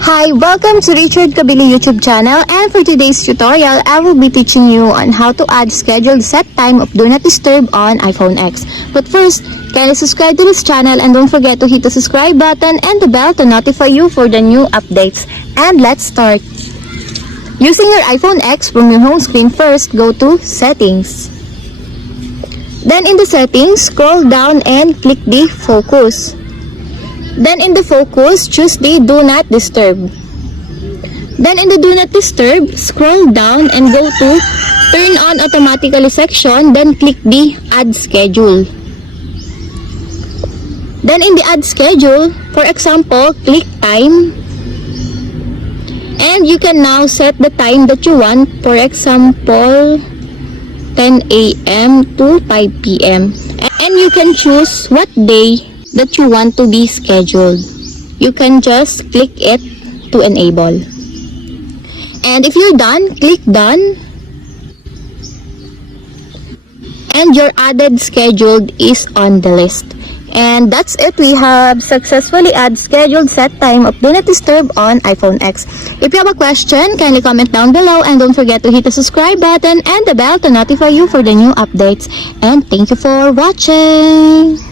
Hi, welcome to Richard Cabile YouTube channel, and for today's tutorial, I will be teaching you on how to add scheduled set time of Do Not Disturb on iPhone X. But first, kindly subscribe to this channel and don't forget to hit the subscribe button and the bell to notify you for the new updates. And let's start. Using your iPhone X, from your home screen first, go to Settings. Then in the Settings, scroll down and click the Focus. Then in the Focus, choose the Do Not Disturb. Then in the Do Not Disturb, scroll down and go to Turn On Automatically section, then click the Add Schedule. Then in the Add Schedule, for example, click Time. And you can now set the time that you want, for example, 10 a.m. to 5 p.m. And you can choose what day that you want to be scheduled. You can just click it to enable. And if you're done, click Done. And your added scheduled is on the list. And that's it. We have successfully added scheduled set time of Do Not Disturb on iPhone X. If you have a question, kindly comment down below and don't forget to hit the subscribe button and the bell to notify you for the new updates. And thank you for watching.